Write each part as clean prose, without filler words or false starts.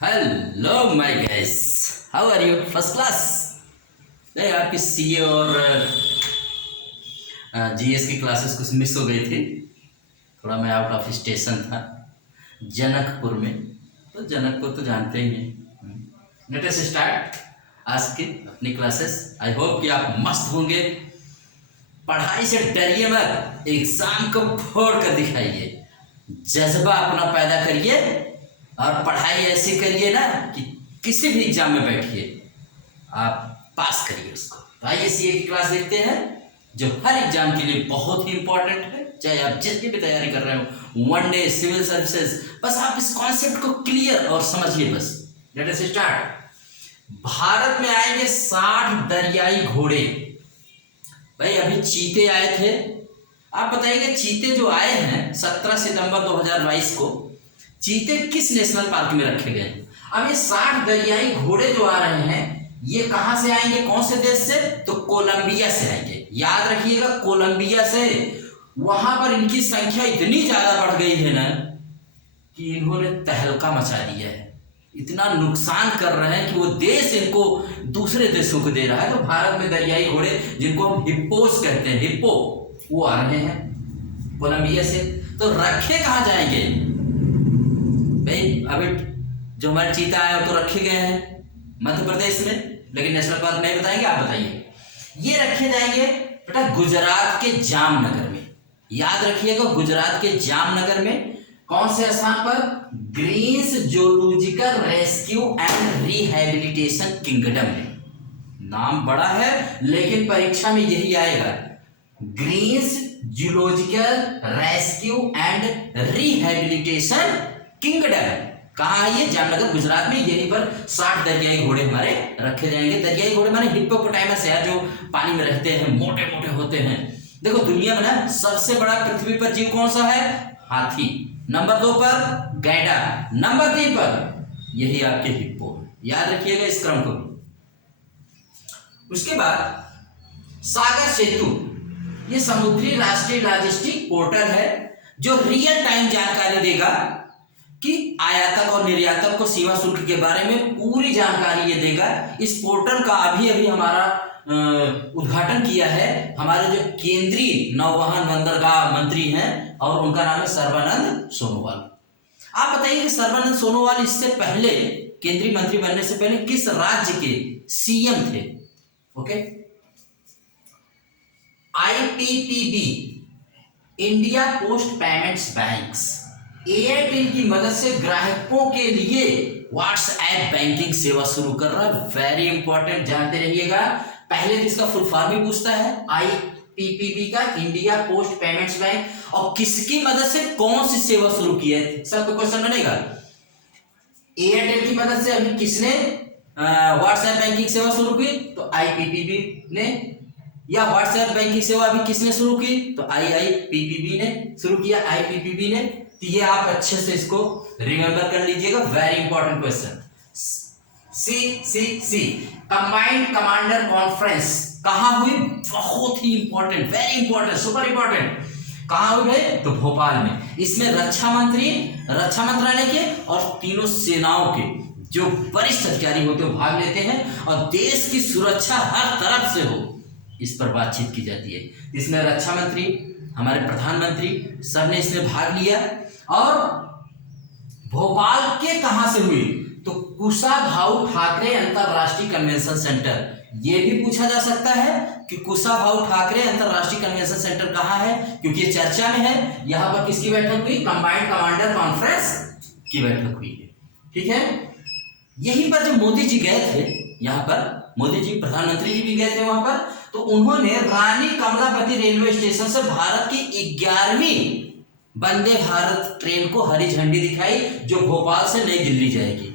Hello my guys, how are you? First class. नहीं, आपकी CA और जीएस की क्लासेस कुछ मिस हो गई थी। थोड़ा मैं आउट ऑफ स्टेशन था जनकपुर में। तो जनकपुर तो जानते ही हैं। लेट अस स्टार्ट आज की अपनी क्लासेस। आई होप कि आप मस्त होंगे। पढ़ाई से डरिए मत, एग्जाम को फोड़ कर दिखाइए। जज्बा अपना पैदा करिए और पढ़ाई ऐसी करिए ना कि किसी भी एग्जाम में बैठिए आप पास करिए उसको। तो आइए सीए की क्लास देखते हैं, जो हर एग्जाम के लिए बहुत ही इंपॉर्टेंट है। चाहे आप जितनी भी तैयारी कर रहे हो, वन डे सिविल सर्विसेज, बस आप इस कॉन्सेप्ट को क्लियर और समझिए बस। Let us start. भारत में आएंगे 60 दरियाई घोड़े। भाई अभी चीते आए थे, आप बताइए चीते जो आए हैं 17 सितंबर 2022 को, चीते किस नेशनल पार्क में रखे गए? अब ये 60 दरियाई घोड़े जो आ रहे हैं, ये कहां से आएंगे, कौन से देश से? तो कोलंबिया से आएंगे। याद रखिएगा, कोलंबिया से। वहां पर इनकी संख्या इतनी ज्यादा बढ़ गई है ना कि इन्होंने तहलका मचा दिया है। इतना नुकसान कर रहे हैं कि वो देश इनको दूसरे देशों को दे रहा है। तो भारत में दरियाई घोड़े, जिनको हम हिप्पोस कहते हैं, हिप्पो, वो आ रहे हैं कोलंबिया से। तो रखे कहाँ जाएंगे भाई? अभी जो हमारे चीता आए तो रखे गए हैं मध्य प्रदेश में, लेकिन नेशनल पार्क नहीं बताएंगे, आप बताइए। ये रखे जाएंगे बेटा गुजरात के जामनगर में। याद रखिएगा, गुजरात के जामनगर में। कौन से स्थान पर? Greens Zoological Rescue and Rehabilitation Kingdom में। नाम बड़ा है लेकिन परीक्षा में यही आएगा, Greens Zoological Rescue and Rehabilitation Kingdom. कहाँ है ये? जामनगर, गुजरात में। यहीं पर 60 दरियाई घोड़े हमारे रखे जाएंगे। दरियाई घोड़े माने हिप्पोपोटामस है, जो पानी में रहते हैं, मोटे मोटे होते हैं। देखो दुनिया में ना सबसे बड़ा पृथ्वी पर जीव कौन सा है? हाथी। नंबर 2 पर गैंडा। नंबर 3 पर यही आपके हिप्पो। याद रखिएगा इस क्रम को भी। उसके बाद सागर सेतु, ये समुद्री राष्ट्रीय लॉजिस्टिक पोर्टल है जो रियल टाइम जानकारी देगा कि आयातक और निर्यातक को सीमा शुल्क के बारे में पूरी जानकारी ये देगा। इस पोर्टल का अभी अभी हमारा उद्घाटन किया है हमारे जो केंद्रीय नौवहन बंदरगाह मंत्री हैं, और उनका नाम है सर्बानंद सोनोवाल। आप बताइए कि सर्बानंद सोनोवाल इससे पहले, केंद्रीय मंत्री बनने से पहले, किस राज्य के सीएम थे? Okay, IPPB, India post payments banks, Airtel की मदद से ग्राहकों के लिए व्हाट्सएप बैंकिंग सेवा शुरू कर रहा है। वेरी इंपॉर्टेंट, जानते रहिएगा। पहले तो इसका फुल फॉर्म भी पूछता है, आईपीपीबी का, इंडिया पोस्ट पेमेंट्स बैंक, और किसकी मदद से कौन सी सेवा शुरू की है, सबको क्वेश्चन बनेगा। एयरटेल की मदद से अभी किसने व्हाट्सएप बैंकिंग सेवा शुरू की? तो आईपीपीबी ने। या व्हाट्सएप बैंकिंग सेवा अभी किसने शुरू की? तो आईपीपीबी ने शुरू किया, आईपीपीबी ने। तो ये आप अच्छे से इसको रिमेंबर कर लीजिएगा, very important question. C combined commander conference कहां हुई? बहुत ही important, very important, super important. कहां हुई है? तो भोपाल में। इसमें रक्षा मंत्रालय के और तीनों सेनाओं के जो वरिष्ठ अधिकारी होते हैं भाग लेते हैं, और देश की सुरक्षा हर तरफ से हो, इस पर बातचीत की जाती है। इसमें रक्षा मंत्री, हमारे प्रधानमंत्री, सबने इसमें भाग लिया। और भोपाल के कहां से हुई? तो कुशाभाऊ ठाकरे अंतरराष्ट्रीय कन्वेंशन सेंटर। यह भी पूछा जा सकता है कि कुशाभाऊ ठाकरे अंतरराष्ट्रीय कन्वेंशन सेंटर कहां है, क्योंकि ये चर्चा में है। यहां पर किसकी बैठक हुई? कंबाइंड कमांडर कॉन्फ्रेंस की बैठक हुई है। ठीक है, यहीं पर जब मोदी जी गए थे, यहां पर मोदी जी, प्रधानमंत्री जी भी गए थे वहां पर, तो उन्होंने रानी कमलापति रेलवे स्टेशन से भारत की 11वीं वंदे भारत ट्रेन को हरी झंडी दिखाई, जो भोपाल से नई दिल्ली जाएगी।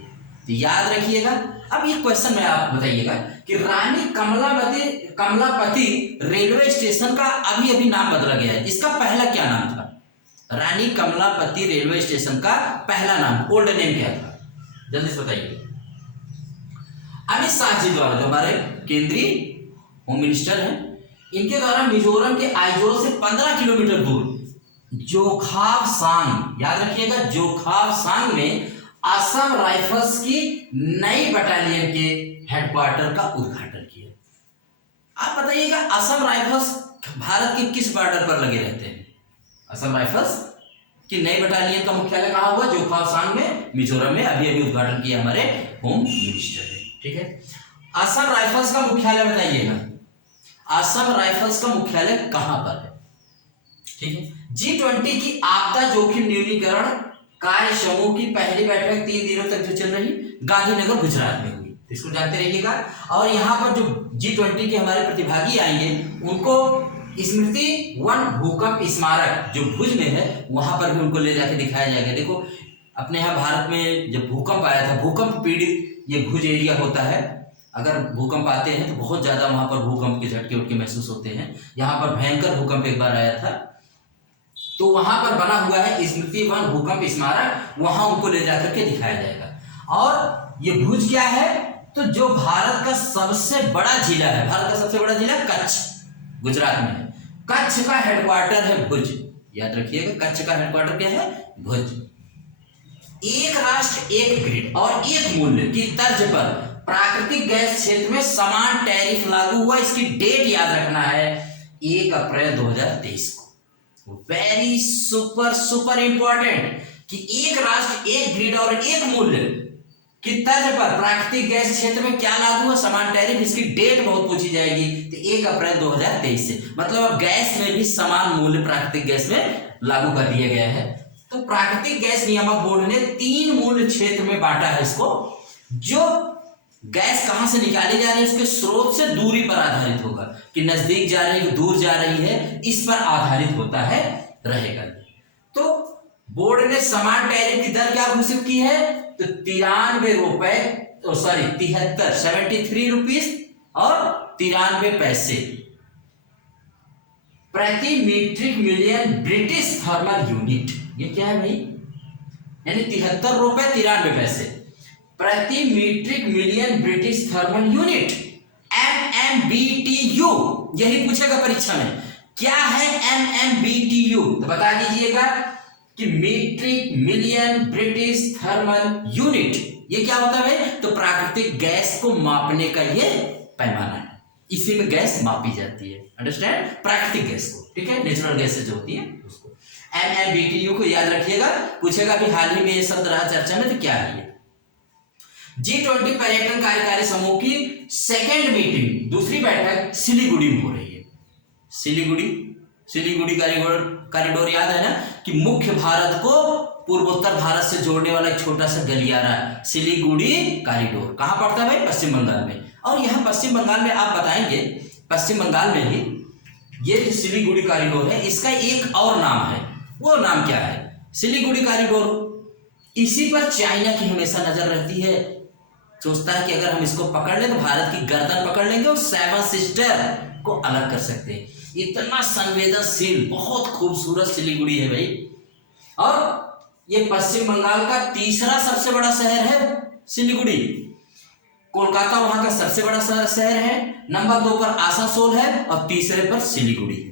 तो याद रखिएगा। अब ये क्वेश्चन में आप बताइएगा कि रानी कमलापति रेलवे स्टेशन का अभी अभी नाम बदला गया है, इसका पहला क्या नाम था? रानी कमलापति रेलवे स्टेशन का पहला नाम, ओल्ड नेम क्या था? जल्दी से बताइए। अमित शाह जी द्वारा, जो हमारे केंद्रीय होम मिनिस्टर हैं, इनके द्वारा मिजोरम के आइजोल से 15 किलोमीटर दूर जोखावसांग, याद रखिएगा, जोखावसांग में असम राइफल्स की नई बटालियन के हेडक्वार्टर का उद्घाटन किया। आप बताइएगा असम राइफल्स भारत के किस बॉर्डर पर लगे रहते हैं? असम राइफल्स की नई बटालियन का मुख्यालय कहाँ हुआ? जोखासांग में, मिजोरम में। अभी अभी उद्घाटन किया हमारे होम मिनिस्टर ने। ठीक है, असम राइफल्स का मुख्यालय बताइएगा, असम राइफल्स का मुख्यालय कहां पर है? ठीक है, G20 की आपदा जोखिम न्यूनीकरण कार्य समूह की पहली बैठक 3 दिनों तक जो चल रही गांधीनगर गुजरात में हुई, इसको जानते रहिएगा। और यहाँ पर जो G20 के हमारे प्रतिभागी आएंगे उनको स्मृति वन भूकंप स्मारक जो भुज में है वहां पर भी उनको ले जाके दिखाया जाएगा। देखो अपने यहाँ भारत में जब भूकंप आया था, भूकंप पीड़ित ये भुज एरिया होता है, अगर भूकंप आते हैं तो बहुत ज्यादा वहां पर भूकंप के झटके उटके महसूस होते हैं। यहाँ पर भयंकर भूकंप एक बार आया था, तो वहां पर बना हुआ है स्मृति वन भूकंप स्मारक, वहां उनको ले जाकर के दिखाया जाएगा। और ये भुज क्या है? तो जो भारत का सबसे बड़ा जिला है, भारत का सबसे बड़ा जिला कच्छ गुजरात में है, कच्छ का हेडक्वार्टर है भुज। याद रखिएगा कच्छ का हेडक्वार्टर क्या है? भुज। एक राष्ट्र एक ग्रिड और एक मूल्य की तर्ज पर प्राकृतिक गैस क्षेत्र में समान टैरिफ लागू हुआ। इसकी डेट याद रखना है 1 अप्रैल 2023 को। वेरी सुपर सुपर इंपॉर्टेंट कि एक राष्ट्र एक ग्रिड और एक मूल्य की तर्ज पर प्राकृतिक गैस क्षेत्र में क्या लागू हुआ? समान टैरिफ। इसकी डेट बहुत पूछी जाएगी, तो 1 अप्रैल 2023 से, मतलब अब गैस में भी समान मूल्य प्राकृतिक गैस में लागू कर दिया गया है। तो प्राकृतिक गैस नियामक बोर्ड ने 3 मूल्य क्षेत्र में बांटा है इसको। जो गैस कहां से निकाली जा रही है उसके स्रोत से दूरी पर आधारित होगा कि नजदीक जा रही है, दूर जा रही है, इस पर आधारित होता है रहेगा। तो बोर्ड ने समान टैरिफ की दर क्या घोषित की है? तो 93 रुपए, सॉरी 73 रुपीस और 93 पैसे प्रति metric million British thermal unit. ये क्या है भाई? यानी 73 रुपए 93 पैसे प्रति metric million British thermal unit, MMBTU। यही पूछेगा परीक्षा में, क्या है MMBTU? तो बता दीजिएगा कि metric million British thermal unit. ये क्या होता है भाई? तो प्राकृतिक गैस को मापने का ये पैमाना है, इसी में गैस मापी जाती है। अंडरस्टैंड? प्राकृतिक गैस को, ठीक है, नेचुरल गैसेज जो होती है उसको। MMBTU को याद रखिएगा, पूछेगा भी हाल ही में ये शब्द रहा चर्चा में, तो क्या है ये? G20 पर्यटन कार्यकारी समूह की सेकेंड मीटिंग, दूसरी बैठक सिलीगुड़ी में हो रही है। सिलीगुड़ी कॉरिडोर याद है ना कि मुख्य भारत को पूर्वोत्तर भारत से जोड़ने वाला एक छोटा सा गलियारा, सिलीगुड़ी कॉरिडोर कहां पड़ता है भाई? पश्चिम बंगाल में। और यहाँ पश्चिम बंगाल में आप बताएंगे, पश्चिम बंगाल में ही ये जो सिलीगुड़ी कॉरिडोर है इसका एक और नाम है। वो नाम क्या है? सिलीगुड़ी कॉरिडोर। इसी पर चाइना की हमेशा नजर रहती है, सोचता है कि अगर हम इसको पकड़ लें तो भारत की गर्दन पकड़ लेंगे और 7 सिस्टर को अलग कर सकते हैं। इतना संवेदनशील, बहुत खूबसूरत सिलीगुड़ी है भाई। और ये पश्चिम बंगाल का तीसरा सबसे बड़ा शहर है सिलीगुड़ी। कोलकाता वहां का सबसे बड़ा शहर है, नंबर 2 पर आसानसोल है और तीसरे पर सिलीगुड़ी है।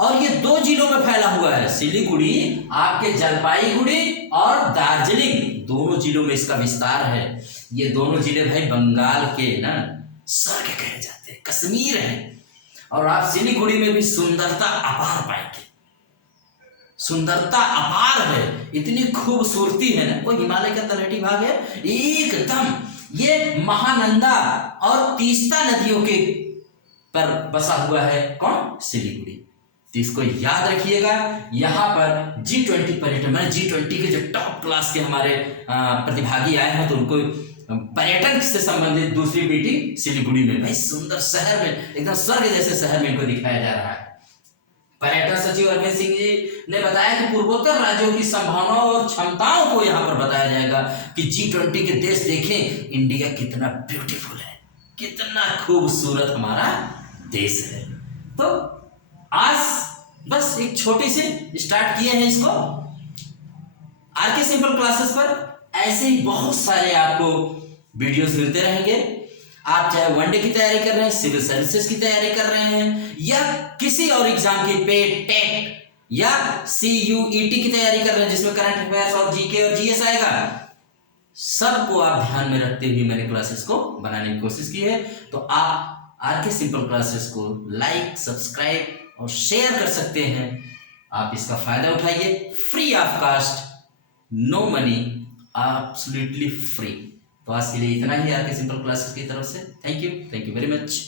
और ये 2 जिलों में फैला हुआ है। सिलीगुड़ी आपके जलपाईगुड़ी और दार्जिलिंग दोनों जिलों में इसका विस्तार है। ये दोनों जिले भाई बंगाल के ना स्वर्ग कहे जाते हैं, कश्मीर है। और आप सिलीगुड़ी में भी सुंदरता अपार पाएंगे, सुंदरता अपार है, इतनी खूबसूरती है ना। वो हिमालय का तलहटी भाग है एकदम। ये महानंदा और तीस्ता नदियों के पर बसा हुआ है कौन? सिलीगुड़ी। तो इसको याद रखिएगा। यहाँ पर G20 पर्यटन, मैंने G20 के जो टॉप क्लास के हमारे प्रतिभागी आए हैं तो उनको पर्यटन से संबंधित दूसरी मीटिंग सिलीगुड़ी में, भाई सुंदर शहर में, एकदम स्वर्ग जैसे शहर में इनको दिखाया जा रहा है। पर्यटन सचिव अरविंद सिंह जी ने बताया कि पूर्वोत्तर राज्यों की संभावनाओं और क्षमताओं को यहाँ पर बताया जाएगा कि G20 के देश देखें इंडिया कितना ब्यूटीफुल है, कितना खूबसूरत हमारा देश है। तो आज बस एक छोटी सी स्टार्ट किए हैं इसको आरके सिंपल क्लासेस पर। ऐसे ही बहुत सारे आपको वीडियोस मिलते रहेंगे। आप चाहे वनडे की तैयारी कर रहे हैं, सिविल सर्विसेज की तैयारी कर रहे हैं, या किसी और एग्जाम की पेट, टेट या CUET की तैयारी कर रहे हैं जिसमें करंट अफेयर्स और जीके और जीएस आएगा, सबको आप ध्यान में रखते हुए मैंने क्लासेस को बनाने की कोशिश की है। तो आप आर के सिंपल क्लासेस को लाइक, सब्सक्राइब और शेयर कर सकते हैं। आप इसका फायदा उठाइए, free of cost, no money, absolutely free. तो आज के लिए इतना ही आर के सिंपल क्लासेस की तरफ से। Thank you very much.